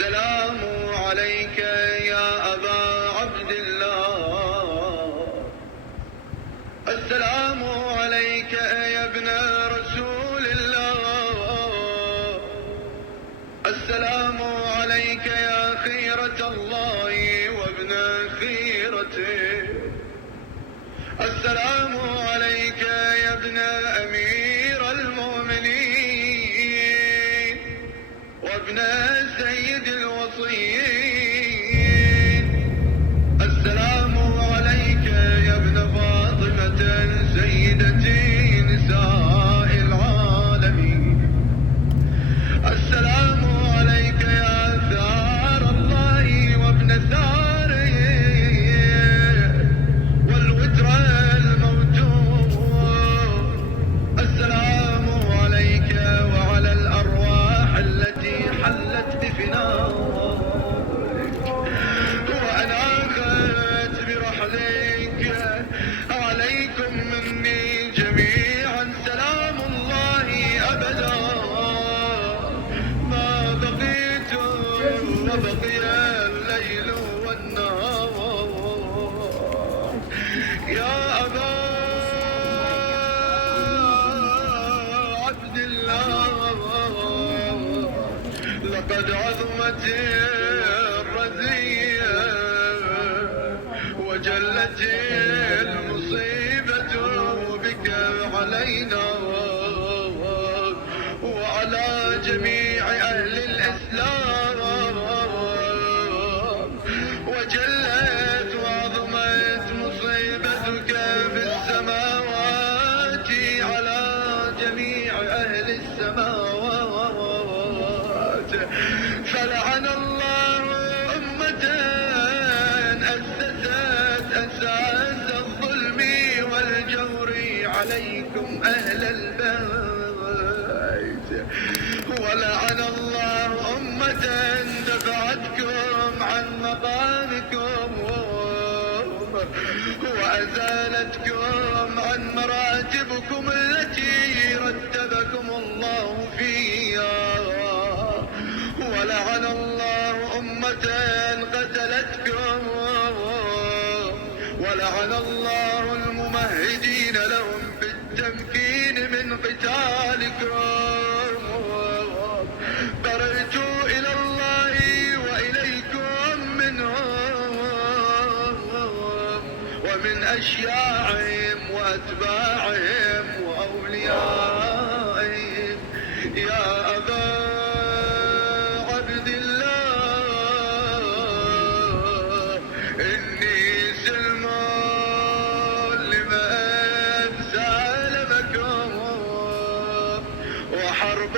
السلام عليك يا أبا عبد الله، السلام عليك يا ابن رسول الله، السلام عليك يا خيرة الله وابن خيرته، السلام عليك يا ابن أمير المؤمنين وابن سيد الوصيين، السلام عليك يا ابن فاطمة سيدتي نساء العالمين، السلام عليك يا ثار الله وابن ثاره والوتر الموجود، السلام عليك وعلى الأرواح التي حلت بفنائك وأناخت برحلك، عليكم مني جميعا سلام الله أبدا ما بقيت وبقي الليل والنهار. يا أبا عبد الله، لقد عظمت الرزية وجلت المصيبة بك علينا وعلى جميع أهل الإسلام، وجلت وعظمت مصيبتك في السماوات على جميع أهل السماوات. فلعن الله أمة أسست أساس الظلم والجور عليكم أهل البيت، ولعن الله أمة دفعتكم عن مقامكم وأزالتكم عن مراتبكم التي رتبكم الله فيها، ولعن الله أمة قتلتكم، ولعن الله الممهدين لهم بالتمكين من قتالكم. برئت إلى الله وإليكم منهم ومن أشياعهم وأتباعهم وأوليائهم. يا أبا عبد الله، إني سلم لمن سالمكم وحرب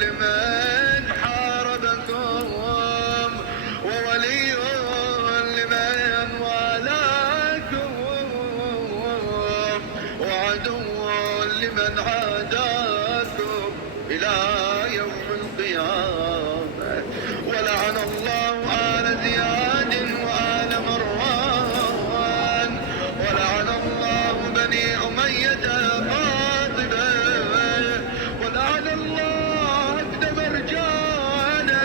لمن حاربكم وولي لمن والاكم وعدو لمن عاداكم إلى يوم القيامة. ولعن الله آل زياد وآل مروان، ولعن الله بني أمية قاطبة، ولعن الله عبد مرجانة،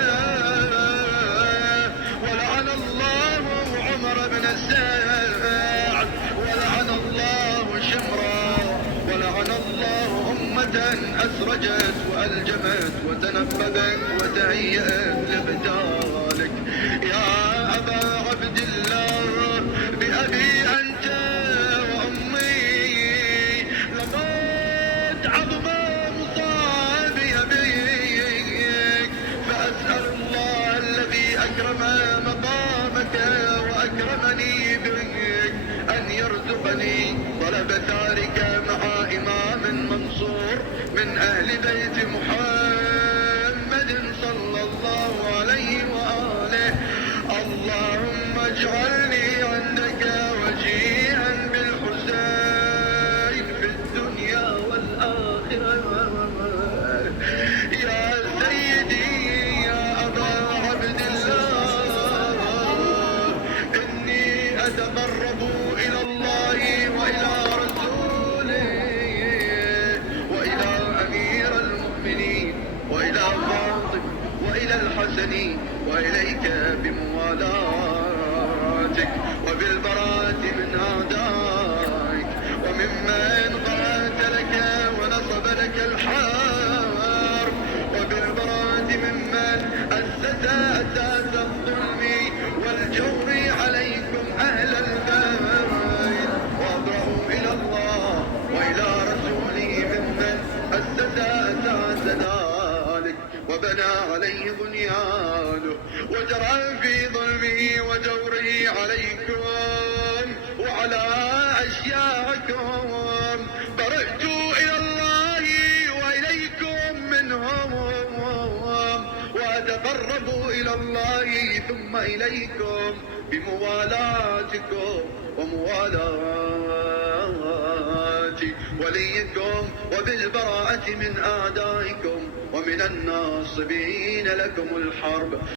ولعن الله عمر بن السعد، ولعن الله شمرا، ولعن الله أمة أسرجت وألجمت وتنفذت وتهيأت لقتالك. يا أبا عبد الله، بأبي أنت وأمي لقد عظم مصابي بك، فأسأل الله الذي أكرم مقامك وأكرمني بك أن يرزقني طلب ثارك مع إمام منصور من أهل بيت محمد صلى الله عليه وآله. اللهم اجعلني عندك وجيها بالحسين في الدنيا والآخرة. يا سيدي يا أبا عبد الله، إني أتقرب إلى الله وإلى رسوله وإلى أمير المؤمنين وإلى فاطمة رسولي وإليك بموالاتك وبالبراءة من أعدائك وممن قاتلك ونصب لك الحرب وبالبراءة ممن أسس أساس الظلم والجور عليكم أهل البيت وأبرأوا إلى الله وإلى رسوله ممن أسس أساس ذلك وبنى عليه بنيانه وجرى في ظلمه وجوره عليكم وعلى أشياعكم. برئت إلى الله وإليكم منهم وأتقرب إلى الله ثم إليكم بموالاتكم وموالاة وليكم وبالبراءة من أعدائكم ومن الناصبين لكم الحرب.